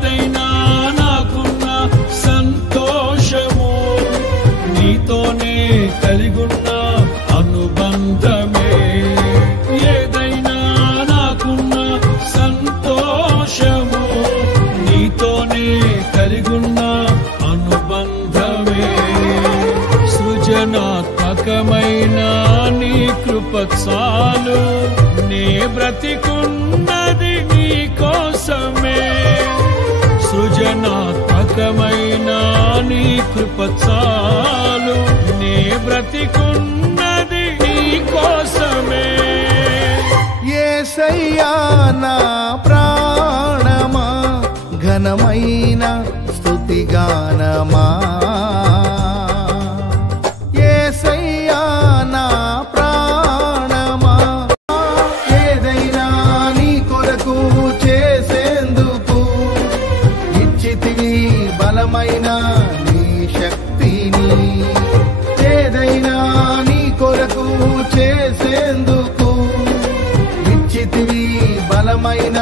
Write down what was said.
ఏదైనా నాకున్న సంతోషము నీతోనే కలిగున్న అనుబంధమే. ఏదైనా నాకున్న సంతోషము నీతోనే కలిగున్న అనుబంధమే. సృజనాత్మకమైన నీ కృప చాలు, నే బ్రతికున్నది నీ కోసమే. సృజనాత్మకమైన నీ కృప చాలు, నే బ్రతికున్నది నీ కోసమే. యేసయ్యా నా ప్రాణమా, ఘనమైన స్తుతిగానమా. యేసయ్యా నా ప్రాణమా, ఏదైనా నీ కొరకు చేసేందుకు ఇచ్చితివి బలమైన నీ శక్తిని. ఏదైనా నీ కొరకు చేసేందుకు ఇచ్చితివి బలమైన